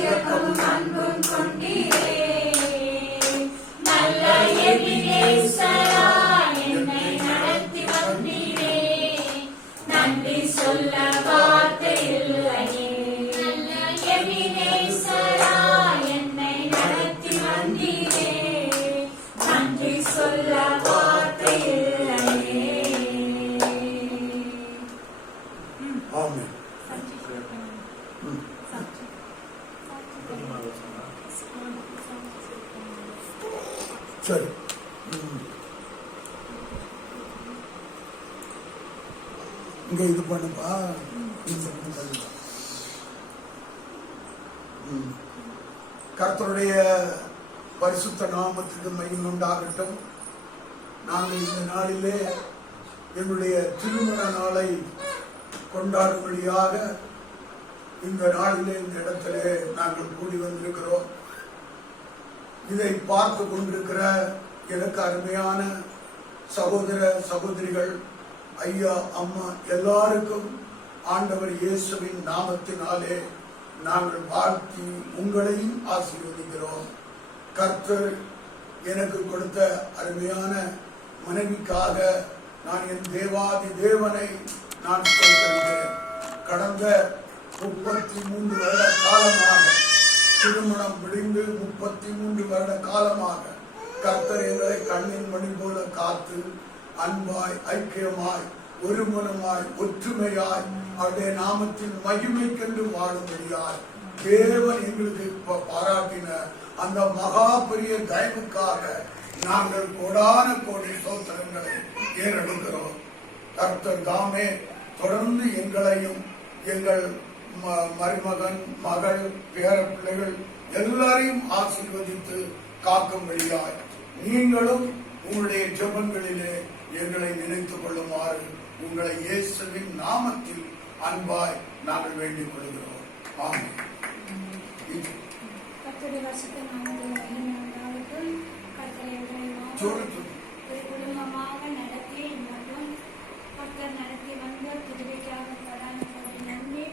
இரக்கமும் அன்பும் கொண்டீரே. நல்ல எபினேசரா என்னை நடத்தி வந்தீரே. நன்றி சொல்ல வார்த்தை இல்லையே. நல்ல எபினேசரா என்னை நடத்தி வந்தீரே. நன்றி சொல்ல வார்த்தை இல்லையே. ஆமென். சரி, இங்க இது பண்ணுப்பா. கர்த்தருடைய பரிசுத்த நாமத்துக்கு மகிமை உண்டாகட்டும். நாங்கள் இந்த நாளிலே எங்களுடைய திருமண நாளை கொண்டாடும்படியாக இந்த நாளிலே இந்த இடத்திலே நாங்கள் கூடி வந்திருக்கிறோம். இதை பார்த்து கொண்டிருக்கிற எனக்கு அருமையான சகோதர சகோதரிகள், ஐயா அம்மா எல்லாருக்கும் ஆண்டவர் இயேசுவின் நாமத்தினாலே நாங்கள் வாழ்த்தி உங்களையும் ஆசீர்வதிக்கிறோம். கர்த்தர் எனக்கு கொடுத்த அருமையான மனைவிக்காக நான் என் தேவாதி தேவனை நான் சொல்கிறேன். கடந்த 33 வருட காலமாக திருமணம் முடிந்து 33 வருட காலமாக கர்த்தர் எங்களை கண்ணின் மணி போல காத்து அன்பாய் ஐக்கியமாய் ஒருமனமாய் ஒற்றுமையாய் அவருடைய நாமத்தின் மகிமைக்கென்று வாழும்படியாய் தேவன் எங்களுக்கு பாராட்டின அந்த மகா பெரிய தயவுக்காக நாங்கள் கோடான கோடி ஸ்தோத்திரங்களை ஏறெடுக்கிறோம். கர்த்தர் தாமே தொடர்ந்து எங்களையும் எங்கள் மருமகன் மகள் பேர பிள்ளைகள் எல்லாரையும் ஆசீர்வதித்து காக்கும்படியாய் நீங்களும் உங்களுடைய ஜெபங்களிலே எங்களை நினைத்துக் கொள்ளுமாறு உங்களை இயேசுவின் நாமத்தில் அன்பாய் நாங்கள் வேண்டிக் கொள்கிறோம். ஆமென். குடும்பமாக நடத்தி மற்றும் பக்தர் நடத்தி வந்த திருவிக்காக நன்றி.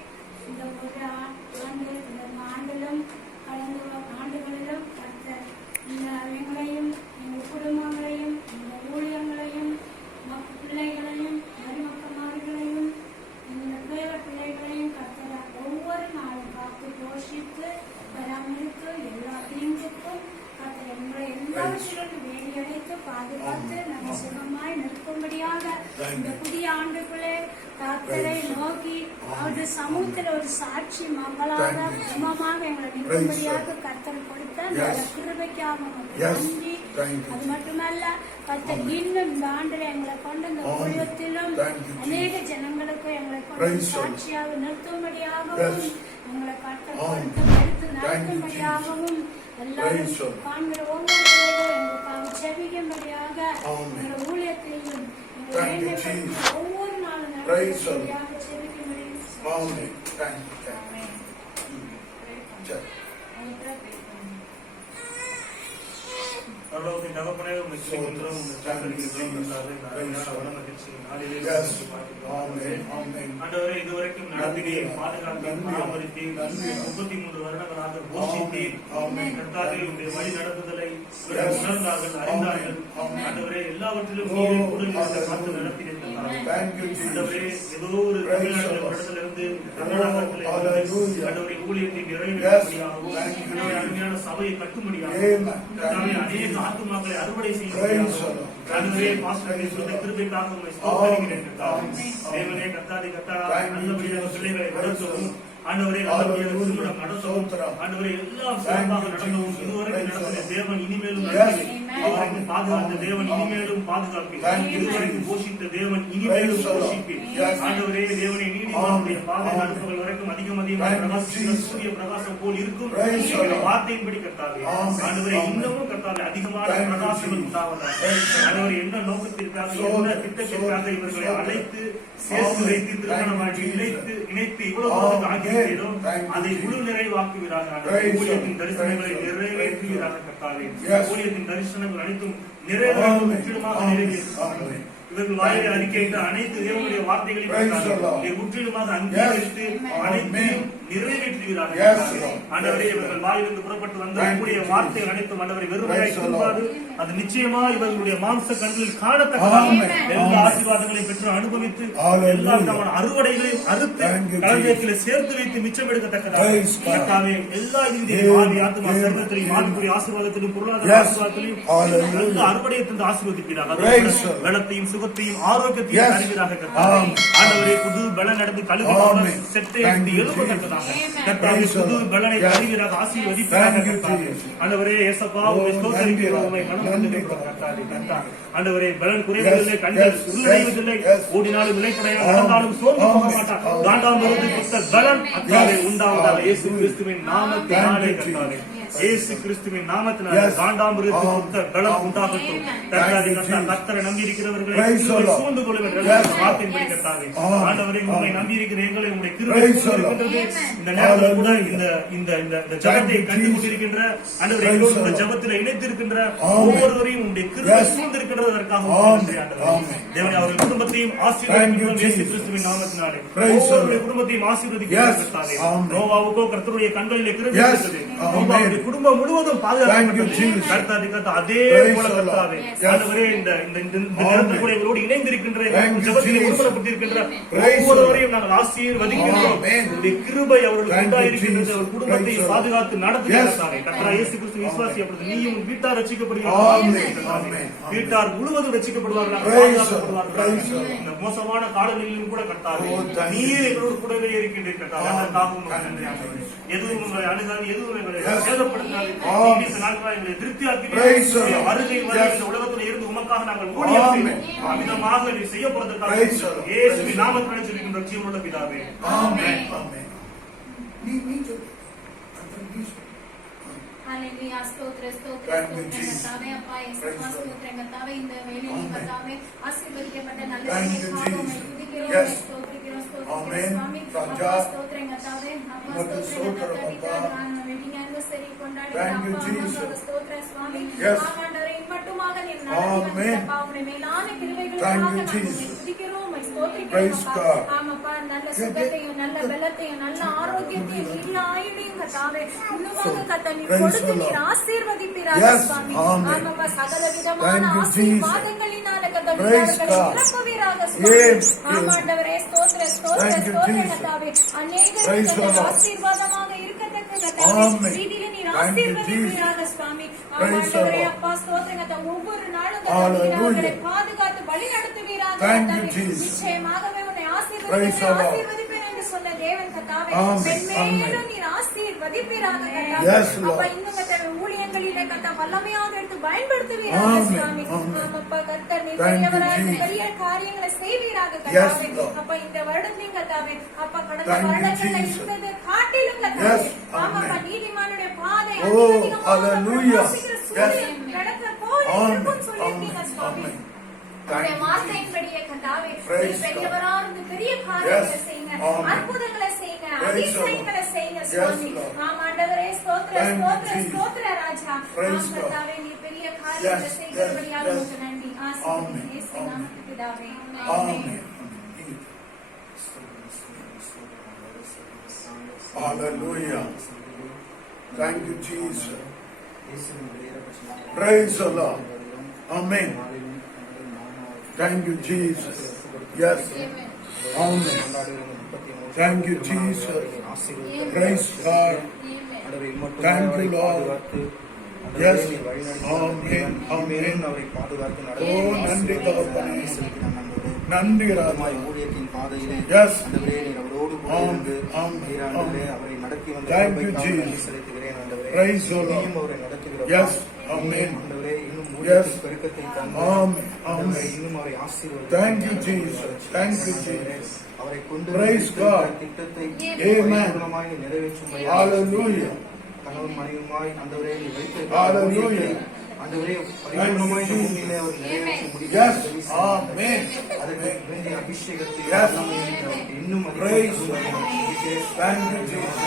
இந்த ஒரு ஆண்டு இந்த ஆண்டிலும் கடந்த ஆண்டுகளிலும் கர்த்தர் எங்களையும் எங்கள் குடும்பங்களையும் எங்கள் ஊழியங்களையும் பிள்ளைகளையும் மருமக்கமார்களையும் இந்த பேர பிள்ளைகளையும் கர்த்தர் ஒவ்வொரு நாளும் காத்து போஷித்து பராமரித்து எல்லா தீங்குக்கும் கர்த்தர் எங்களை எல்லாவற்றிலும் வேலையடைத்து பாதுகாத்து நம்ம சுகமாய் நிற்கும்படியாக இந்த புதிய ஆண்டுக்குள்ளே கர்த்தரை நோக்கி அவருடைய சமூகத்தில் ஒரு சாட்சி மங்களாக சுமமாக எங்களை நிற்கும்படியாக கர்த்தர் கொடுத்த கிருபைக்காக நன்றி. அது மட்டுமல்ல கர்த்தர் இன்னும் இந்த ஆண்டுல எங்களை கொண்டு இந்த ஊழியத்திலும் அநேக ஜனங்களுக்கு எங்களை கொண்டு சாட்சியாக நிறுத்தும்படியாகவும் எங்களை கர்த்தர் கொடுத்து நடத்தும்படியாகவும் எல்லாரும் காண்கிற ஒவ்வொரு எங்களுக்காக செவிக்கும்படியாக எங்கள் ஊழியத்தையும் ஒவ்வொரு நாளும் நடத்தும்படியாக பரலோகத்தின் தகப்பனே உம்மை துதிக்கிறோம், உம்மை ஸ்தோத்திரிக்கிறோம். ஆண்டவரே, இதுவரைக்கும் நடத்தினீர், பாதுகாத்தீர், பராமரித்தீர், 33 வருடங்களாக போஷித்தீர். கர்த்தாவே, உம்முடைய வழி நடத்துதலை உணர்ந்தார்கள், அறிந்தார்கள். ஆண்டவரே, எல்லாவற்றிலும் நீரே கூட பார்த்து நடத்தினீர். ஆண்டவரே, ஏதோ ஒரு தமிழ்நாட்டில் ஒரு இடத்திலிருந்து தமிழகத்தில் ஆண்டவரே ஊழியத்தை நிறைவேற்றும்படியாகவும் அருமையான சபையை கட்டும்படியாகவும் அநேக ஆத்துமாக்களை அறுவடை செய்ய ஆண்டவரே பாஸ்டர் சொல்ற கிருபைக்காக உம்மை ஸ்தோத்திரிக்கிறேன். தேவனே கர்த்தாதி கர்த்தா நல்லபடியாக பிள்ளைகளை வளர்த்தவும் ஆண்டவரே நல்லபடியாக திருமணம் நடத்தவும் ஆண்டவரே எல்லாம் சிறப்பாக நடத்தவும் இதுவரைக்கும் நடத்தின தேவன் இனிமேலும் இதுவரைக்கும் பாதுகாத்த தேவன் இனிமேலும் பாதுகாப்பீர். இதுவரைக்கும் போஷித்த தேவன் இனிமேலும் போஷிப்பீர். ஆண்டவரே தேவனை நீதிமானுடைய பாதை நடப்பவர்கள் வரைக்கும் அதிகம் அதிகமாக சூரிய பிரகாசம் போல் இருக்கும் வார்த்தையின்படி கர்த்தாவே ஆண்டவரே இன்னமும் கர்த்தாவே அதிகமான பிரகாசங்கள் உண்டாவதாக ஆண்டவரே என்ன நோக்கத்திற்காக என்ன திட்டத்திற்காக இவர்களை அழைத்து சேர்த்து வைத்து திருமணமாக்கி இணைத்து இவ்வளவு ஆகியோம் அதை முழு நிறைவாக்குவீராக. ஊழியத்தின் தரிசனங்களை நிறைவேற்றுவீராக கர்த்தாவே. ஊழியத்தின் தரிசனங்கள் அனைத்தும் நிறைவேறும் முற்றிலுமாக நிறைவேற்றும். இவர்கள் வாயிலை அறிக்கையிட்ட அனைத்து தேவனுடைய வார்த்தைகளையும் முற்றிலுமாக அங்கீகரித்து அனைத்தையும் நிறைவேற்றுவீராக. Yes, Lord. ஆண்டவரே, இவர்கள் வாயிலிருந்து புறப்பட்டு வந்த Thank you, உம்முடைய Jesus. வார்த்தைகள் அனைத்தும் ஆண்டவரை வெறுமையாய் Praise the திரும்பாது, Lord. அது நிச்சயமா இவர்களுடைய மாம்ச கண்களில் காணத்தக்கதாக Amen. எல்லா Amen. ஆசீர்வாதங்களையும் பெற்று அனுபவித்து Hallelujah. எல்லா விதமான அறுவடைகளையும் அறுத்து Thank you, களஞ்சியத்திலே சேர்த்து வைத்து மிச்சம் எடுக்கத்தக்கதாக Praise God. கர்த்தாவே, எல்லா இறுதியும் Amen. ஆதி ஆத்துமா சர்வத்திலையும் ஆவிக்குரிய ஆசீர்வாதத்திலும் பொருளாதார Yes. ஆசீர்வாதத்திலும் Hallelujah. நல்ல அறுவடையை தந்து ஆசீர்வதிப்பீராக. Praise God. பலத்தையும் சுகத்தையும் ஆரோக்கியத்தையும் Yes. தருவீராக கர்த்தாவே. Amen. ஆண்டவரே, புது பலன் நடந்து கழுகு Amen. செட்டை Thank you, எழுப்பத்தக்கதாக Jesus. கர்த்தாவே, Praise புது God. பலனை Yes. தருவீராக, ஆசீர்வதிப்பீராக Thank you, கர்த்தாவே. Jesus. ஆண்டவரே, இயேசப்பா, Oh, உம்மை ஸ்தோத்திரிக்கிறோம், உம்மை நன்றி, மனம் நன்றி. கொள்ளுகிறோம் கர்த்தாவே. ஆண்டவரே, பலன் குறைவதில்லை, Yes, கண்கள் yes, உருளைவதில்லை, yes. ஓடினாலும் விளைப்படையா, நடந்தாலும் சோர்ந்து போக Amen. மாட்டான். Amen. காண்டாமிருந்து புத்த பலன் கர்த்தாவே Yes. உண்டாவதாக. Amen. இயேசு கிறிஸ்துவின் நாமத்தினாலே Thank you, கர்த்தாவே. Jesus. இயேசு கிறிஸ்துவின் நாமத்தினாலே Yes. காண்டாமிருந்து Amen. புத்த பலன் உண்டாகட்டும். Amen. கர்த்தாவே, Thank you, கர்த்தா, Jesus. கர்த்தரை நம்பி இருக்கிறவர்களை Praise the Lord. சூழ்ந்து கொள்ளுங்கள். Yes. வார்த்தையின்படி Yes. கர்த்தாவே. Amen. ஆண்டவரே, உம்மை Amen. நம்பி இருக்கிற எங்களை உம்முடைய கிருபை Praise the சூழ்ந்து Lord. இருக்கின்றது. Amen. இந்த நேரத்தில் கூட Hallelujah. இந்த ஜபத்தை Thank you, கண்டு Jesus. கொண்டிருக்கின்ற ஆண்டவரே, Praise எங்களோடு the இந்த Lord. ஜபத்தில் இணைத்திருக்கின்ற Amen. ஒவ்வொருவரையும் உம்முடைய கிருபை Yes. சூழ்ந்திருக்கிறதற்காக Amen. நன்றி ஆண்டவரே. Amen. தேவனே, அவர்கள் குடும்பத்தையும் Thank you, ஆசீர்வதிக்கிறோம் இயேசு Jesus. கிறிஸ்துவின் நாமத்தினாலே. Praise the ஒவ்வொருவருடைய Lord. குடும்பத்தையும் ஆசீர்வதிக்கிறோம் Yes. கர்த்தாவே. Amen. நோவாவுக்கோ கர்த்தருடைய கண்களிலே கிருபை Yes. இருந்தது. Amen. நோவாவுடைய குடும்பம் முழுவதும் பாதுகாக்கப்பட்டது. Thank you, Jesus. கர்த்தாவே, கர்த்தா, அதே Praise போல the Lord. கர்த்தாவே, Yes. ஆண்டவரே, இந்த நேரத்தில் கூட இவரோடு இணைந்திருக்கின்ற Thank you, ஜபத்தில் Jesus. ஒருமனப்பட்டிருக்கின்ற Praise the ஒவ்வொருவரையும் நாங்கள் ஆசீர்வதிக்கிறோம். Amen. உம்முடைய கிருபை அவர்களுக்கு Thank you, உண்டாயிருக்கின்றது. Jesus. அவர் குடும்பத்தை Praise the Lord. பாதுகாத்து Yes. நடத்துகிறாரே. கர்த்தரா இயேசு கிறிஸ்து விசுவாசி, அப்பொழுது நீயும் உன் வீட்டார் Amen. ரட்சிக்கப்படுகிறார்கள். Amen. வீட்டார் முழுவதும் ரட்சிக்கப்படுவார்கள், Praise the Lord. பாதுகாக்கப்படுவார்கள். Praise the Lord. இந்த மோசமான காலங்களிலும் கூட கர்த்தாவே, Oh, thank you. நீர் எங்களோடு கூடவே இருக்கின்றீர் கர்த்தாவே. Amen. அதற்காக உமக்கு Thank நன்றி you, ஆண்டவரே. Jesus. எதுவும் உங்களை அணுகாது, எதுவும் எங்களை Yes. சேதப்படுத்தாது. Amen. நீடித்த நாட்களாக எங்களை திருப்தியாக்கி Praise the Lord. வருகை வரை Yes. இந்த உலகத்தில் இருந்து உமக்காக நாங்கள் ஊழியம் Amen. செய்வோம். அமிதமாக நீ செய்ய போறதற்காக Praise the Lord. இயேசுவின் நாமத்தில் சொல்லிக்கின்ற ஜீவனுள்ள பிதாவே. Amen. Amen. நீ சொல்லு. நீ சொல்லு. Hallelujah. ஸ்தோத்திர ஸ்தோத்திர Thank you, ஸ்தோத்திர Jesus. கர்த்தாவே. அப்பா இயேசுவா, Praise the Lord. ஸ்தோத்திர கர்த்தாவே. இந்த வேளையில் Amen. கர்த்தாவே ஆசீர்வதிக்கப்பட்ட நல்ல Thank you, வேலைக்காக உம்மை Jesus. துதிக்கிறோம், Yes. உம்மை ஸ்தோத்திரிக்கிறோம், Amen. சுவாமி. ராஜா. அப்பா ஸ்தோத்திர கர்த்தாவே. அப்பா உமக்கு ஸ்தோத்திர ஸ்தோத்திரம், கர்த்தாவே. அப்பா. நான் வெட்டிங் anniversary கொண்டாடி Thank you, அப்பா Jesus. அம்மாவுக்கு ஸ்தோத்திர சுவாமி. Yes. ஆண்டவரே, இம்மட்டுமாக நீர் Amen. நடத்தி வந்த அப்பா, உம்முடைய மேலான கிருபைகளுக்காக Thank you, நாங்கள் உம்மை Jesus. துதிக்கிறோம், உம்மை ஸ்தோத்திரிக்கிறோம் Praise அப்பா. God. ஆமாப்பா, நல்ல சுகத்தையும் நல்ல பலத்தையும் நல்ல ஆரோக்கியத்தையும் நீண்ட ஆயுளையும் கர்த்தாவே இன்னுமாக கர்த்தா நீர் Praise கொடுத்து the Lord. நீர் ஆசீர்வதிப்பீராக Yes. சுவாமி. Amen. ஆமாப்பா, சகல விதமான Thank you, ஆசீர்வாதங்களினால கர்த்தா நீர் Praise அவர்களை God. நிரப்புவீராக Yes. சுவாமி. ஆமாண்டவரே, ஸ்தோத்திர ஸ்தோத்திர Thank you, ஸ்தோத்திர Jesus. கர்த்தாவே. அநேகருக்கு Praise the கர்த்தா Lord. ஆசீர்வாதமாக இருக்கத்தக்க கர்த்தாவே Amen. வீதியில நீர் Thank you, ஆசீர்வதிப்பீராக சுவாமி. Praise the ஆமாண்டவரே, Lord. அப்பா ஸ்தோத்திர கர்த்தா, ஒவ்வொரு நாளும் கர்த்தா நீர் Hallelujah. அவர்களை பாதுகாத்து வழி நடத்துவீராக Thank you, கர்த்தாவே. Jesus. நிச்சயமாகவே உன்னை Praise the Lord. ஆசீர்வதிப்பேன் என்று சொன்ன தேவன் கர்த்தாவே, Amen. மென்மேலும் நீர் ஆசீர்வதிப்பீராக கர்த்தாவே. Yes, Lord. அப்பா, இன்னும் கர்த்தாவே ஊழியங்களிலே கர்த்தா வல்லமையாக எடுத்து பயன்படுத்துவீராக Amen. சுவாமி. Amen. ஆமாப்பா, கர்த்தர் நீர் Thank you, பெரியவராக Jesus. பெரிய காரியங்களை செய்வீராக Yes, கர்த்தாவே. Lord. அப்பா, இந்த வருடத்திலும் கர்த்தாவே, அப்பா கடந்த Thank you, வருடங்களில் Jesus. இருந்ததை காட்டிலும் கர்த்தாவே, Yes, ஆமாப்பா, Amen. நீதிமானுடைய பாதை Oh, அதிகமாக hallelujah. பிரகாசிக்கிற Yes. சூரியன் கடக்க போல Amen. இருக்கும்னு சொல்லியிருக்கீங்க Amen. சுவாமி. Amen. உம்முடைய Thank you, வார்த்தையின்படியே கர்த்தாவே, Praise நீர் பெரியவரா இருந்து பெரிய காரியங்களை Yes. செய்யுங்க, Amen. அற்புதங்களை செய்யுங்க, Praise அதிசயங்களை செய்யுங்க Yes, சுவாமி. Lord. ஆமாண்டவரே, ஸ்தோத்திர Thank you, ஸ்தோத்திர Jesus. ஸ்தோத்திர ராஜா. Praise ஆம் God. கர்த்தாவே, நீர் பெரிய காரியங்களை Yes, செய்கிறபடியால் yes, உமக்கு நன்றி. Amen. ஆசீர்வதிங்க இயேசு Amen. நாமத்தில் பிதாவே. Amen. Amen. Hallelujah. Thank you, Jesus. Praise the Lord. Amen. Thank you, Jesus. Yes. Amen. Thank you, Jesus. Praise God. Thank you, Lord. Yes. Amen. Amen. Oh, நன்றி தகப்பனே. நன்றி ராஜா. ஊழியத்தின் பாதையிலே Yes. ஆண்டவரே, நீர் அவரோடு கூட இருந்து Amen. நீர் ஆண்டவரே, அவரை நடத்தி வந்த Thank you, கிருபைக்காக நன்றி Jesus. செலுத்துகிறேன் ஆண்டவரே. Praise the Lord. நீயும் அவரை நடத்துகிற Yes. அப்பா. Amen. ஆண்டவரே, இன்னும் Yes. ஊழியத்தின் பெருக்கத்தை தந்து Amen. ஆண்டவரே, Amen. இன்னும் அவரை ஆசீர்வதித்து Thank you, Jesus. Thank you, Jesus. அவரை கொண்டு Praise வந்திருக்கிற God. திட்டத்தை Amen. பரிபூரணமாய் நிறைவேற்றும்படியாக Hallelujah. கணவன் மனைவியுமாய் ஆண்டவரே, நீ வைத்திருக்கிற Hallelujah. ஊழியத்தை ஆண்டவரே, பரிபூரணமாய் இந்த பூமியிலே அவர் நிறைவேற்றி முடிக்க Yes. உதவி செய்யுங்க. Amen. அதற்கு வேண்டிய அபிஷேகத்தை Yes. இன்னும் Praise அதிகமாக Thank you, Jesus.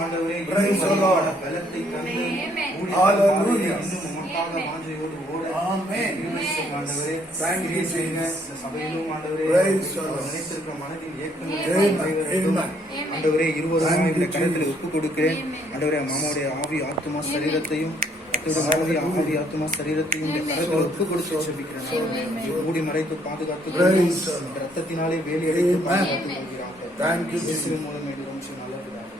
ஆண்டவரே, Praise இன்னும் the Lord. அதிகமான பலத்தை தந்து Amen. ஊழியத்தின் Hallelujah. பாதையை இன்னும் உமக்காக வாஞ்சையோடு ஓட ஆமென். கிருபை செய்யுங்க ஆண்டவரே. Thank you, கிருபை செய்யுங்க. Jesus. இந்த சபையிலும் ஆண்டவரே Praise the Lord. அவர் நினைத்திருக்கிற மனதில் ஏக்கங்கள் Amen. நிறைவேறட்டும். Amen. ஆண்டவரே இருவரும் Thank you, இந்த கருத்தில் Jesus. ஒப்புக் கொடுக்கிறேன். ஆண்டவரே மாமாவுடைய ஆவி ஆத்துமா சரீரத்தையும் ஆவி ஆத்துமா சரீரத்தையும் இந்த கருத்தில் ஒப்புக் கொடுத்து ஜெபிக்கிறேன். மூடி மறைத்து பாதுகாத்து Praise the Lord. ரத்தத்தினாலே வேலி அடைத்து Amen. பாதுகாத்து கொள்கிறார்கள். Thank you, Jesus. இயேசுவின் மூலம் வேண்டுகிறோம் நல்ல பிதாவே.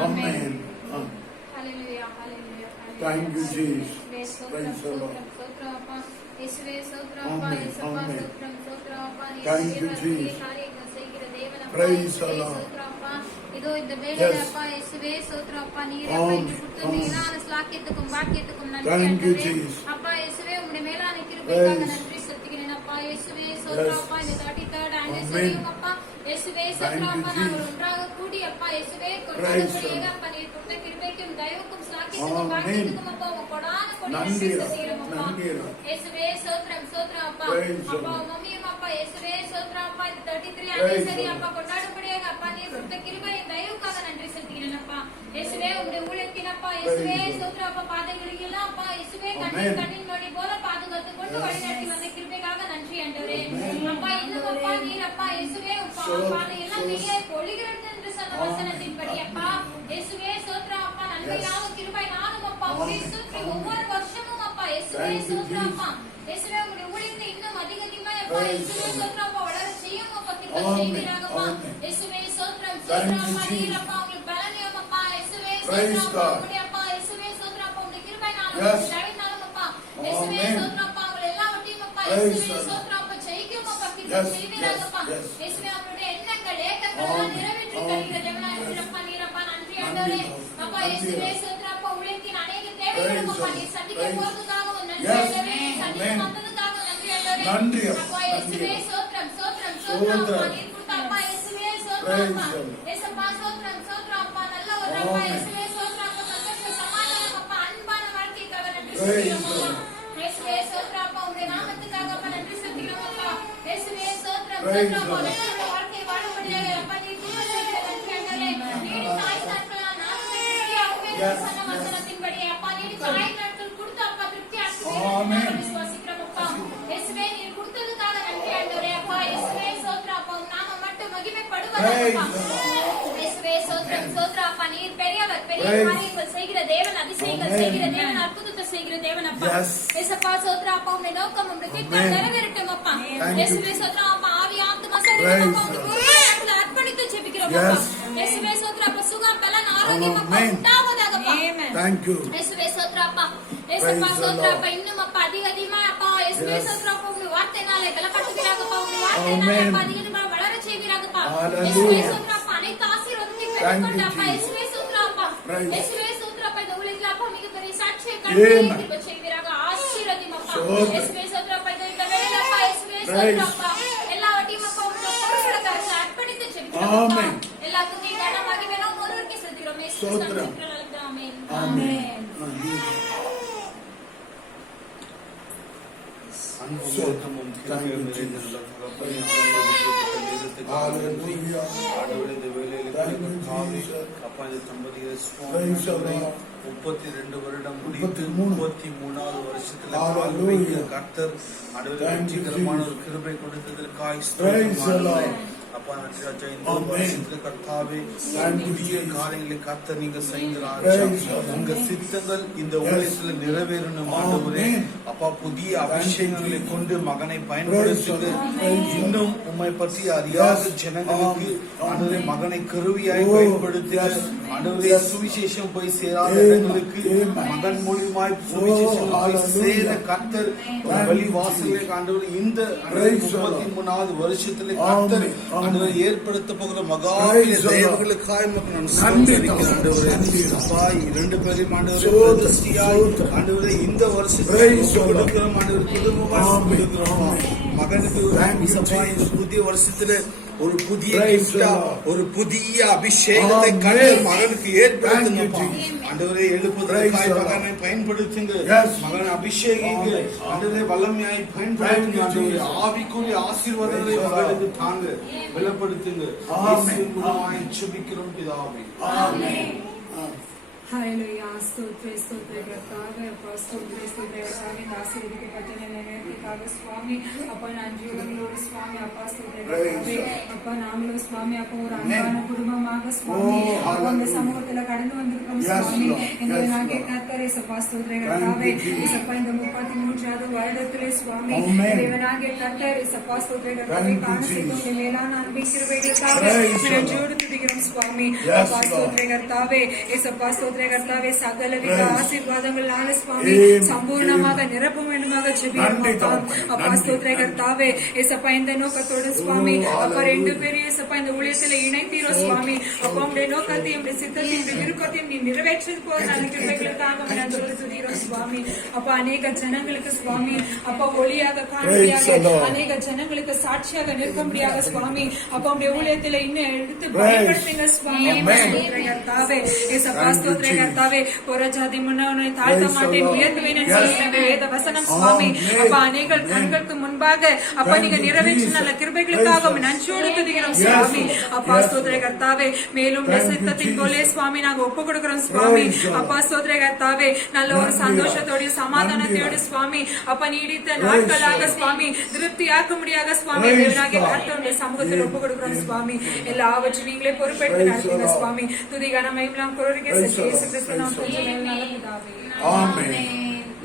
Amen. Hallelujah, hallelujah, hallelujah. Thank you, Jesus. Stotram, Praise the Lord. stotram, stotram, Appa. Yeshuve, stotram, Appa. Amen, Yesappa, amen. stotram, stotram, Appa. நீ Thank you, செய்கிற Jesus. காரியங்கள் செய்கிற தேவன் அப்பா. Praise the இயேசுவே, Lord. ஸ்தோத்திரம் அப்பா. இதோ இந்த வேளையில Yes. அப்பா இயேசுவே ஸ்தோத்திரம் அப்பா. நீர் அப்பா Amen, எங்களுக்கு கொடுத்த amen. மேலான ஸ்லாக்கியத்துக்கும் பாக்கியத்துக்கும் நன்றி Thank you, ஆண்டவரே. Jesus. அப்பா இயேசுவே உம்முடைய மேலான கிருபைக்காக Praise. நன்றி செலுத்துகிறேன் அப்பா. இயேசுவே ஸ்தோத்திரம் Yes. அப்பா. இந்த 33rd Amen. anniversary-யும் அப்பா இயேசுவே Thank ஸ்தோத்திரம் you, அப்பா. நாங்கள் Jesus. ஒன்றாக கூடி அப்பா இயேசுவே Praise கொண்டாடக்கூடிய the அப்பா நீர் கொடுத்த கிருபைக்கும் தயவுக்கும் ஸ்லாக்கியத்துக்கும் Amen. பாக்கியத்துக்கும் அப்பா உங்க கொடான கொடி நன்றி, நன்றி செலுத்துகிறோம் அப்பா. நன்றி. இயேசுவே ஸ்தோத்திரம் ஸ்தோத்திரம் அப்பா. Praise the அப்பா Lord. மம்மியும் அப்பா இயேசுவே ஸ்தோத்திரம் அப்பா. இந்த 33 Praise anniversary the அப்பா கொண்டாடும்படியாக அப்பா நீர் கொடுத்த கிருபையின் தயவுக்காக நன்றி செலுத்துகிறேன் அப்பா. இயேசுவே உம்முடைய ஊழியத்தின் அப்பா இயேசுவே Praise the Lord. ஸ்தோத்திரம் அப்பா. பாதைகளில் எல்லாம் அப்பா இயேசுவே Amen. கண்ணின் மணி போல பாதுகாத்து கொண்டு Yes. வழிநடத்தி வந்த கிருபைக்காக நன்றி ஆண்டவரே. Amen. அப்பா இன்னும் அப்பா நீர் அப்பா இயேசுவே பாதை எல்லாம் வெளியே பொழிகிறது என்று சொன்ன வசனத்தின்படி அப்பா இயேசுவே ஸ்தோத்திரம் அப்பா. நன்மையாகவும் கிருபை நானும் அப்பா உம்முடைய சுற்றி ஒவ்வொரு வருஷமும் அப்பா இயேசுவே Thank you, ஸ்தோத்திரம் Jesus. அப்பா. இயேசுவே உம்முடைய ஊழியத்தை இன்னும் அதிகமாய் அப்பா Praise இயேசுவே the Lord. ஸ்தோத்திரம் அப்பா வளர செய்யும் அப்பா திட்டம் Amen. செய்வீராகப்பா. Amen. இயேசுவே ஸ்தோத்திரம் Thank ஸ்தோத்திரம் you, அப்பா. Jesus. நீர் அப்பா உங்களுக்கு பலனையும் அப்பா இயேசுவே Praise ஸ்தோத்திரம் அப்பா. God. உம்முடைய அப்பா இயேசுவே ஸ்தோத்திரம் அப்பா. உம்முடைய கிருபை நாளும் Yes. உம்முடைய தயவினாலும் அப்பா இயேசுவே Amen. ஸ்தோத்திரம் அப்பா. உங்களை எல்லாவற்றையும் அப்பா Praise இயேசுவே the Lord. ஸ்தோத்திரம் அப்பா ஜெயிக்கும் அப்பா Yes, திட்டம் செய்வீராகப்பா. yes, yes. இயேசுவே அவருடைய எண்ணங்கள் ஏக்கங்கள் எல்லாம் Amen. நிறைவேற்றி தருகிற தேவனாய் இருக்கிறப்பா. நீரப்பா நன்றி ஆண்டவரே. அப்பா இயேசுவே ஸ்தோத்திரம் அப்பா. ஊழியத்தின் அநேக தேவைகளும் அப்பா நீர் சந்திக்க போறதுக்காகவும் நன்றி Yes. ஆண்டவரே. சந்திக்க Amen. வந்ததுக்காக நன்றி ஆண்டவரே. நன்றி அப்பா இயேசுவே ஸ்தோத்திரம் ஸ்தோத்திரம் ஸ்தோத்திரம் அப்பா. நீர் கொடுத்த அப்பா இயேசுவே ஸ்தோத்திரம் அப்பா. Praise the Lord. இயேசப்பா ஸ்தோத்திரம் ஸ்தோத்திரம் அப்பா. நல்ல ஒரு அப்பா Amen. இயேசுவே ஸ்தோத்திரம் அப்பா. சந்தோஷ சமாதானம் அப்பா. அன்பான வாழ்க்கைக்காக நன்றி Praise செலுத்துகிறோம் the அப்பா. இயேசுவே ஸ்தோத்திரம் அப்பா. உம்முடைய நாமத்துக்காக அப்பா நன்றி செலுத்துகிறோம் அப்பா. இயேசுவே ஸ்தோத்திரம் Praise ஸ்தோத்திரம் அப்பா. the Lord. வெற்றியுள்ள வாழ்க்கை வாழும்படியாக அப்பா நீர் கிருபை செய்கிற நன்றி ஆண்டவரே. நீடித்த ஆயுசு நாட்களால் நானும் திருப்தியாகுவேன் என்று Yes, சொன்ன yes. வசனத்தின்படி அப்பா நீடித்த ஆயுசு நாட்கள் கொடுத்து அப்பா திருப்தியாக்குவீர் Amen. என்று விசுவாசிக்கிறோம் அப்பா. இயேசுவே நீர் கொடுத்ததுக்காக நன்றி ஆண்டவரே அப்பா. இயேசுவே ஸ்தோத்திரம் அப்பா. உம் நாமம் மட்டும் மகிமைப்படுவதாக Praise அப்பா. the Lord. இயேசுவே ஸ்தோத்திரம் ஸ்தோத்திரம் அப்பா. நீர் பெரியவர், பெரிய Praise. காரியங்கள் செய்கிற தேவன், அதிசயங்கள் Amen. செய்கிற தேவன், அற்புதத்தை செய்கிற தேவன் அப்பா. Yes. இயேசப்பா ஸ்தோத்திரம் அப்பா. உம்முடைய நோக்கம் உம்முடைய திட்டம் Amen. நிறைவேறட்டும் அப்பா. Thank you. இயேசுவே ஸ்தோத்திரம் அப்பா. ஆவி ஆத்துமா சரீரம் Praise அப்பா உம்முடைய the பொறுமையாளர்களை அர்ப்பணித்து ஜெபிக்கிறோம் அப்பா. Yes. இயேசுவே ஸ்தோத்திரம் அப்பா. சுகம், பலன், ஆரோக்கியம் அப்பா Amen. உண்டாவதாக அப்பா. Thank you. இயேசுவே ஸ்தோத்திரம் அப்பா. இயேசப்பா Praise the ஸ்தோத்திரம் Lord. அப்பா. இன்னும் அப்பா அதிகமா அப்பா இயேசுவே Yes. ஸ்தோத்திரம் அப்பா. உம்முடைய வார்த்தையினாலே பலப்படுத்துவீராக அப்பா. உம்முடைய வார்த்தையினாலே Amen. அப்பா அதிகமா வளர செய்வீராக அப்பா. Hallelujah. இயேசுவே ஸ்தோத்திரம் அப்பா. அனைத்து ஆசீர்வாதத்தையும் Thank you, பெற்றுக்கொண்டு அப்பா. Jesus. இயேசுவே ஸ்தோத்திரம் அப்பா. Praise. இயேசுவே ஸ்தோத்திரம் அப்பா. இந்த ஊழியத்தில் அப்பா மிகப்பெரிய சாட்சியை Amen. கண்டு கிருபை செய்வீராக. ஆசீர்வதியும் அப்பா. ஸ்தோத்திரம். இயேசுவே ஸ்தோத்திரம் அப்பா. இந்த வேளையில அப்பா இயேசுவே Praise. ஸ்தோத்திரம் அப்பா. எல்லாவற்றையும் அப்பா உம்முடைய பொறுப்புள்ள கரத்தில் அர்ப்பணித்து ஜெபிக்கிறோம் அப்பா. Amen. எல்லா துதி கன மகிமை நாம் ஒருவருக்கே செலுத்துகிறோம். இயேசு ஸ்தோத்திரம். கிறிஸ்துவின் நாமத்தில் ஆமென். Amen. அன்பும் இரக்கமும் கிருபையும் நிறைந்த நல்ல தகப்பனே, Hallelujah. ஆண்டவரே, இந்த வேளையிலே Thank you, கர்த்தாவே, Jesus. அப்பா இந்த தம்பதியர் சுவாமி Praise the ஆண்டவரே, Lord. 32 வருடம் முடித்து 33. 33வது வருஷத்துல Hallelujah. கால் வைக்க கர்த்தர் ஆண்டவரே Thank you, வெற்றிகரமான Jesus. ஒரு கிருபை கொடுத்ததற்காய் Praise the ஸ்தோத்திரம் Lord. ஆண்டவரே. அப்பா நன்றி ராஜா, இந்த Amen. வருஷத்துல கர்த்தாவே Thank you, புதிய Jesus. காரியங்களை கர்த்தர் நீங்க செய்கிற Praise ராஜா. the Lord. உங்க சித்தங்கள் இந்த Yes. ஊழியத்துல நிறைவேறணும் ஆண்டவரே. Amen. அப்பா புதிய அபிஷேகங்களை கொண்டு மகனை Praise பயன்படுத்துங்க. the Lord. Praise the இன்னும் உம்மை பற்றி அறியாத Yes. ஜனங்களுக்கு Amen. ஆண்டவரே மகனை கருவியாய் Oh, பயன்படுத்துங்க. yes. ஆண்டவரே Yes. சுவிசேஷம் போய் சேராத Amen. இடங்களுக்கு Amen. மகன் மூலியமாய் சுவிசேஷம் போய் hallelujah. சேர கர்த்தர் ஒரு வழி வாசலை ஆண்டவரே இந்த Praise the Lord. 33வது வருஷத்துல கர்த்தர் Amen. ஆண்டவரே ஏற்படுத்த போகிற மகா Praise the Lord. தேவர்களுக்காய் உமக்கு நான் நன்றி ஸ்தோத்திரிக்கிறேன் ஆண்டவரே. நன்றி. அப்பா இரண்டு பேரையும் ஆண்டவரே ஸ்தோத்திரம். பிரதிஷ்டையாய் ஸ்தோத்திரம். ஆண்டவரே இந்த வருஷத்துல Praise the ஒப்புக் Lord. கொடுக்கிறோம் ஆண்டவரே. குடும்பமாய் Amen. கொடுக்கிறோம் மகனுக்கு Thank you, இசப்பா இந்த Jesus. புதிய வருஷத்துல ஒரு புதிய Praise the gift-ஆ, Lord. ஒரு புதிய அபிஷேகத்தை Amen. கர்த்தர் மகனுக்கு ஏற்படுத்துங்க Thank you, அப்பா. Jesus. ஆண்டவரே Praise எழுப்புதற்காய் the Lord. மகனை பயன்படுத்துங்க. Yes. மகன் அபிஷேகிங்க. Amen. ஆண்டவரே வல்லமையாய் பயன்படுத்துங்க. Thank you, ஆண்டவரே Jesus. ஆவிக்குரிய ஆசீர்வாதங்களை Praise the மகனுக்கு தாங்க, பலப்படுத்துங்க. Amen. இயேசுவின் மூலமாய் ஜெபிக்கிறோம் பிதாவே. Amen. ஹalleluya ஸ்தோத்திர கர்த்தாவே அப்பா ஸ்தோத்திர கர்த்தாவே இந்த ஆசீர்வதிக்கப்பட்ட நேரத்துக்காக சுவாமி அப்பா நன்றியோடு சுவாமி அப்பா ஸ்தோத்திர கர்த்தாவே அப்பா நாங்களும் சுவாமி அப்பா ஒரு அன்பான குடும்பமாக சுவாமி அப்பா இந்த சமூகத்துல கடந்து வந்திருக்கோம் சுவாமி எங்களை நாங்கள் கர்த்தரே அப்பா ஸ்தோத்திர கர்த்தாவே அப்பா இந்த 33வது வருடத்திலே சுவாமி தேவனாகிய கர்த்தரே அப்பா ஸ்தோத்திர கர்த்தாவே காணசிக்கும் மேலான அன்பின் கிருபைகளுக்காக நன்றியோடு துதிக்கிறோம் சுவாமி அப்பா ஸ்தோத்திர கர்த்தாவே அப்பா ஸ்தோத்திர கர்த்தாவே சகலவித ஆசீர்வாதங்களால சுவாமி சம்பூர்ணமாக நிரப்ப வேண்டுமாக ஜெபிக்கிறோம் அப்பா ஸ்தோத்திர கர்த்தாவே ஏசப்பா இந்த நோக்கத்தோடு சுவாமி அப்பா ரெண்டு பேரும் ஏசப்பா இந்த ஊழியத்துல இணைத்தீரோ சுவாமி அப்பா உடைய நோக்கத்தையும் உடைய சித்தத்தையும் விருப்பத்தையும் நீ நிறைவேற்றது போல நல்ல கிருபைகளுக்காக நன்றி துதிக்கிறோம் சுவாமி அப்பா அநேக ஜனங்களுக்கு சுவாமி அப்பா ஒளியாக காணும்படியாக அநேக ஜனங்களுக்கு சாட்சியாக நிற்கும்படியாக சுவாமி அப்பா உடைய ஊழியத்துல இன்னும் எடுத்து பயன்படுத்துங்க சுவாமி ஸ்தோத்திர கர்த்தாவே ஏசப்பா ஸ்தோத்திர கர்த்தாவே புறஜாதி முன்னவனை தாழ்த்த மாட்டேன் உயர்த்துவேன் என்று சொல்லுங்க வேத வசனம் சுவாமி அப்பா அநேக கண்களுக்கு முன்பாக அப்பா நீங்க நிறைவேற்ற நல்ல கிருபைகளுக்காக நன்றியோடு துதிக்கிறோம் சுவாமி அப்பா ஸ்தோத்திர கர்த்தாவே மேலும் சித்தத்தின் போலே சுவாமி நாங்க ஒப்பு கொடுக்கிறோம் சுவாமி அப்பா ஸ்தோத்திர கர்த்தாவே நல்ல ஒரு சந்தோஷத்தோடு சமாதானத்தோடு சுவாமி அப்பா நீடித்த நாட்களாக சுவாமி திருப்தியாக்க முடியாத சுவாமி தேவனாகிய கர்த்தருடைய சமூகத்தில் ஒப்பு கொடுக்கிறோம் சுவாமி எல்லாவற்றையும் நீங்களே பொறுப்பெடுத்து நடத்துங்க சுவாமி துதி கனமயமெல்லாம் குரோரிக்கை இயேசு கிறிஸ்து நாமத்தில் நல்ல பிதாவே ஆமென்.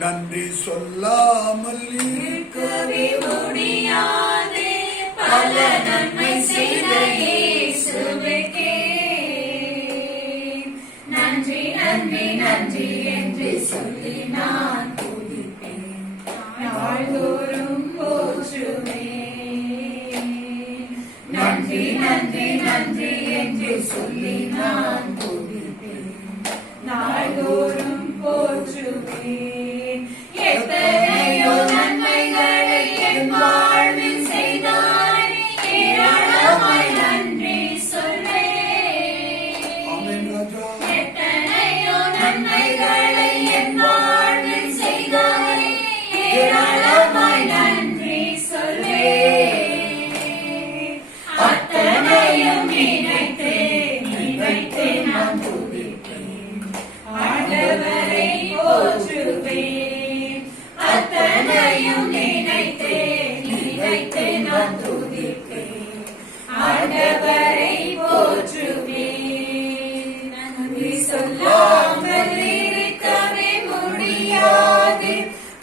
நன்றி சொல்லாமல் இருக்கவே முடியாதே பல நன்மை செய்த இயேசுவுக்கே நன்றி நன்றி நன்றி என்று சொல்லி நான் துதிப்பேன் நாள்தோறும் போற்றுவேன் நன்றி நன்றி நன்றி என்று சொல்லி நான் துதிப்பேன் நாள்தோறும் போற்றுவேன் எத்தனையோ நன்மைகளை என் வாழ்வில் செய்தாய் ஏராளமாய் நன்றி சொல்வேன் ஆமென் ராஜா. எத்தனையோ நன்மைகளை என் வாழ்வில் செய்தாய் ஏராளமாய் நன்றி சொல்வேன் அத்தனையும் நினைத்து நினைத்து நான் துதிப்பேன் ஆண்டவரை போற்றுவேன் அத்தனையும் நினைத்து நினைத்து நான் துதிப்பேன் ஆண்டவரை போற்றுவேன் நன்றி சொல்லாமல் இருக்கவே முடியாது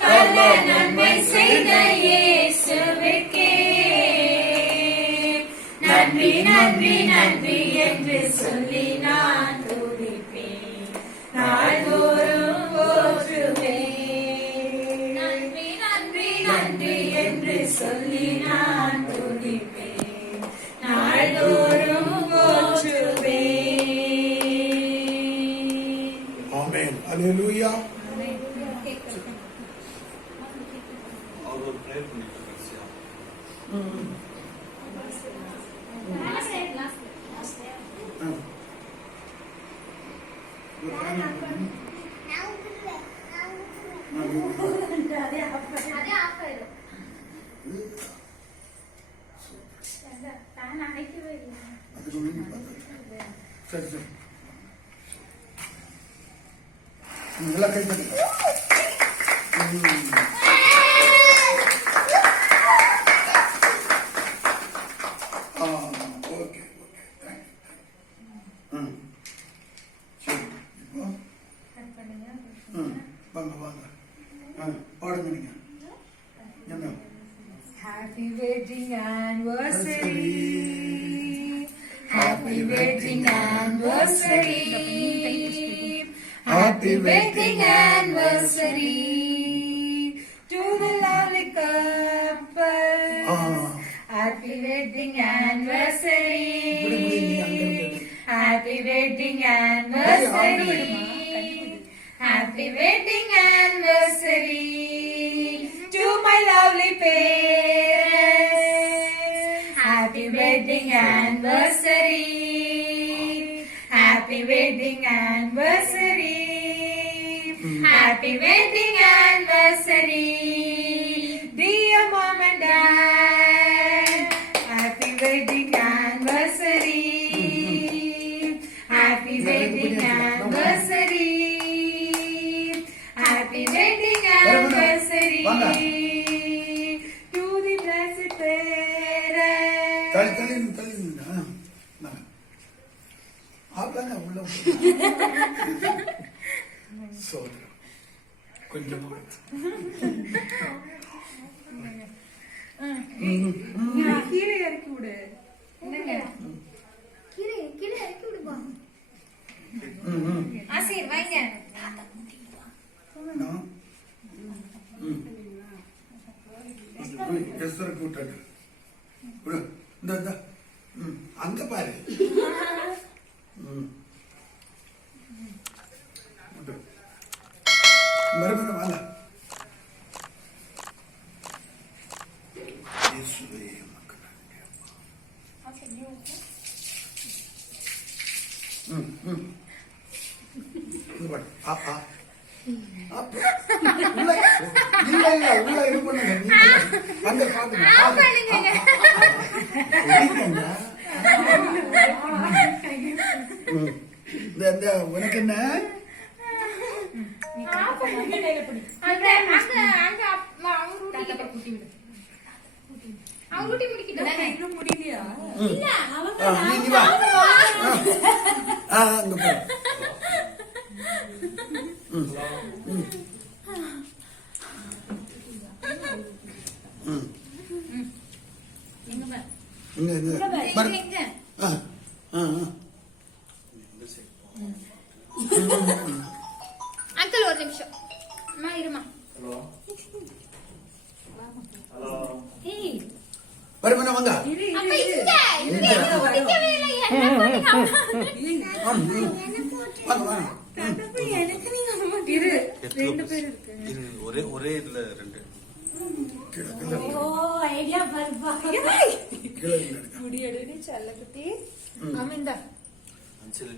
பல நன்மை செய்த இயேசுவுக்கே நன்றி நன்றி நன்றி என்று சொல்லி நான் துதிப்பேன் நாள்தோறும் போற்றுவேன் நன்றி நன்றி நன்றி என்று சொல்லி நான் துதிப்பேன் நாள்தோறும் போற்றுவேன் ஆமென். அல்லேலூயா. அவர் ஒரு ப்ரேயர் பண்ணிட்டு கடைசியா சரி சரி நல்லா கை தட்டுங்க. Okay okay thank you. சரி இப்போ வாங்க வாங்க பாடுங்க நீங்க என்ன Happy wedding anniversary. Happy wedding anniversary. Happy wedding anniversary to the lovely couple. Happy wedding anniversary. Happy wedding anniversary. Happy wedding anniversary to my lovely parents. Happy wedding anniversary. Happy wedding anniversary. Happy wedding anniversary, dear mom and dad. Happy wedding anniversary. Happy wedding anniversary. Presenting anniversary to the blessed parents. தள்ளி ஆப்லாங்க உள்ள சோதரம் கொஞ்சம் கீழே இறக்கி விடு. கீழே இறக்கி விடுப்பா. ஆசிர் வாங்க. கூட்டாடு இந்த அங்க பாரு மறுபடியும் வாங்க உள்ள இது பண்ணுங்க அங்க பாத்துங்க உனக்கு என்ன இன்னும் முடியலையா? நீ வா அங்க போ அங்கிள் ஒரு நிமிஷம் இருமா. ஹலோ வருமானம் வாங்க அப்ப இங்க முடிக்கவே இல்லை. என்ன பண்ணீங்க? இரு, 2 பேர் இருக்கு. ஒரே இதுல ரெண்டு முடியடி செல்லக்குட்டி. அமிந்தா அஞ்சலி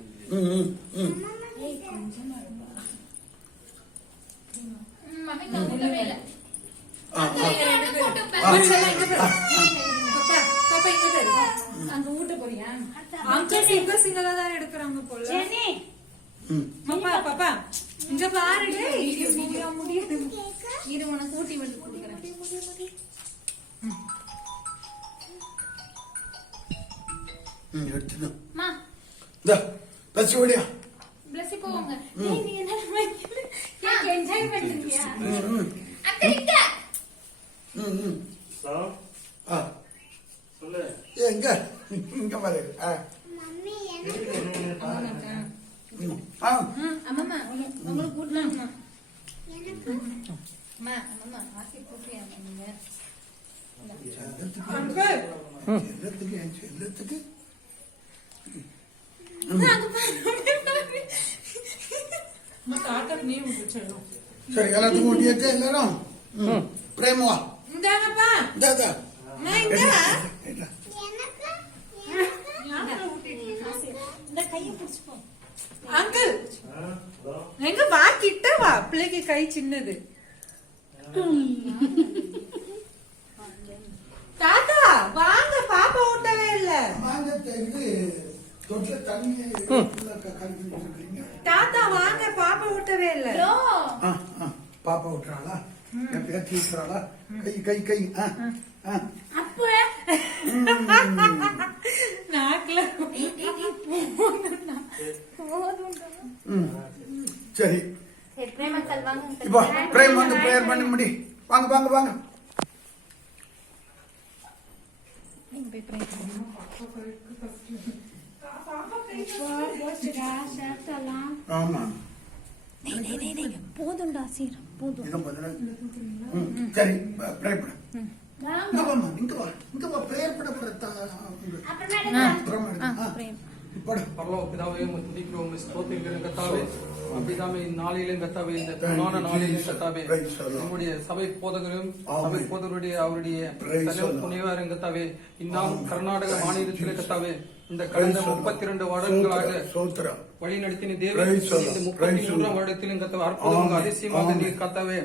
மம்மி நான் கூட்டவே இல்லை. பாப்பா இங்க பாரு. அங்க ஊட்ட போறியா? அங்கிள் சிங்கிளா தான் எடுக்கறாங்க போல. பாப்பா பாப்பா இங்க பாருடி. முடியாது. இரு உனக்கு ஊட்டி விட்டு கொடுக்குறேன். எடுத்துடும் மா பஸ் ஓடியா பிளஸ் போவாங்க. நீ என்ன என்ஜாய் பண்றீங்க? அங்கிள் இங்க சொல்லு. எங்க இங்க பாரு அம்மா உங்களுக்கு கூட்டலாமா? அம்மா அம்மா ஆசி கூட்டியா நீங்க? எல்லாத்துக்கு தாத்தா நீ முடிச்சிடணும். சரி எல்லாத்துக்கும் ஓட்டியாச்சு எல்லாரும் பிரேமவா இந்தாங்கப்பா. தாதா இந்த கையை பிடிச்சுப்போ. அங்கிள் எங்க வா, கிட்ட வா. பிள்ளைக்கு கை சின்னது. தாத்தா வாங்க, பாப்பா ஊட்டவே இல்ல. தாத்தா வாங்க, பாப்பா ஊட்டவே இல்ல. பாப்பா விட்டுறாளா பேச்சு விட்டுறாளா கை கை கை அப்ப நாக்குல சரி பிரேமக்கல் வாங்க. இப்போ பிரேம் வந்து பிரேயர் பண்ணி முடி. வாங்க வாங்க வாங்க ஆமா போதும்டா சீர் போதும். சரி பிரே பண்ண இங்க வாமா இங்க வா பிரேயர் பண்ண பரலோக பிதாவே உம்மை துதிக்கிறோம், உம்மை ஸ்தோத்திரிக்கிறோம் கர்த்தாவே. அப்படிதாமே இந்நாளிலும் கர்த்தாவே, இந்த பொன்னான நாளிலும் கர்த்தாவே, நம்முடைய சபை போதகரும் சபை போதகருடைய அவருடைய தலைவர் துணைவாரும் கர்த்தாவே, இந்நாள் கர்நாடக மாநிலத்திலே கர்த்தாவே இந்த கடந்த 32 வருடங்களாக வழி நடத்தின தேவன் இந்த 33ஆம் வருடத்திலும் கர்த்தாவே அற்புதமாக அதிசயமாக நீர் கர்த்தாவே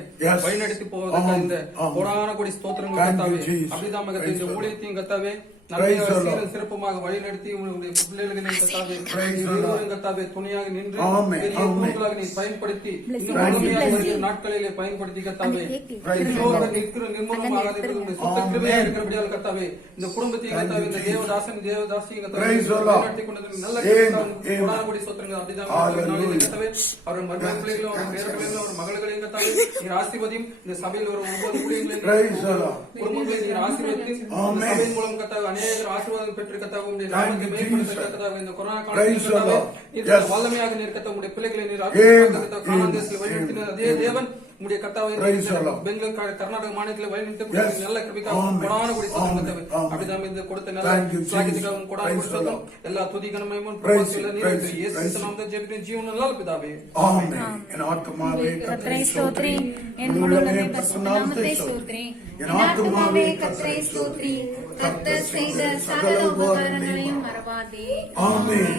வழி நடத்தி போவதற்கு இந்த கோடான கோடி ஸ்தோத்திரங்கள் கர்த்தாவே. அப்படிதாமே இந்த ஊழியத்தையும் கர்த்தாவே Praise the Lord. சீரும் சிறப்புமாக வழிநடத்தி உங்களுடைய பிள்ளைகளை நீ கர்த்தாவே Praise the Lord. இருவரும் கர்த்தாவே துணையாக நின்று Amen. பெரிய Amen. தூண்களாக நீ பயன்படுத்தி இன்னும் Thank you. முழுமையாக வருகிற நாட்களிலே பயன்படுத்தி கர்த்தாவே Praise the எல்லோரும் Lord. நிற்கிற நிர்மூலமாக இருக்கிற சுத்த கிருபையாக இருக்கிறபடியால் கர்த்தாவே இந்த குடும்பத்தை கர்த்தாவே இந்த தேவதாசன் தேவதாசியை கர்த்தாவே Praise the Lord. வழிநடத்தி கொண்டது நல்ல Amen. கொடானபடி சோத்திரங்கள் அப்படிதான் Hallelujah. நாளிலே கர்த்தாவே அவர் மருமக பிள்ளைகளும் அவர் பேர பிள்ளைகளும் அவர் மகள்களையும் கர்த்தாவே நீர் ஆசீர்வதியும் இந்த சபையில் ஒரு ஒவ்வொரு Praise the Lord. குடும்பங்களை நீர் ஆசீர்வதித்து இந்த Amen. சபையின் மூலம் கர்த்தாவே அநேகர் ஆசீர்வாதம் பெற்று கர்த்தாவே உம்முடைய Thank நாமத்தை you, மேம்படுத்த Jesus. கர்த்தாவே இந்த கொரோனா Praise காலத்தில் the கர்த்தாவே Lord. நீர் Yes. வல்லமையாக நீர் கர்த்தாவே உம்முடைய பிள்ளைகளை நீர் Amen. ஆசீர்வதித்து கானான் தேசத்தில் வழிநடத்தின அதே தேவன் உம்முடைய கர்த்தாவே Praise the Lord. Bangalore Karnataka மாநிலத்தில் வழிநடத்தி Yes. நல்ல கிருபைக்காக Amen. கொடான கொடி Amen. கர்த்தாவே Amen. அப்படிதான் இந்த கொடுத்த நல்ல Thank you, Jesus. ஸ்லாகித்துக்காக கொடான Praise கொடி the சோத்திரம் Lord. எல்லா துதி கனமயமும் Praise பிரபாவத்தில் you, நீர் praise you, இயேசு praise கிறிஸ்து you. நாமத்தில் ஜெபிக்கிறேன் ஜீவன் நல்ல பிதாவே ஆமென். என் ஆத்துமாவே கர்த்தரை ஸ்தோத்திரி, என் முழுவதுமே பரிசுத்த நாமத்தை ஸ்தோத்திரி. என் ஆத்துமாவே கர்த்தரை ஸ்தோத்திரி, கர்த்தர் செய்த சகல உபகாரங்களையும் மறவாதே. ஆமென்.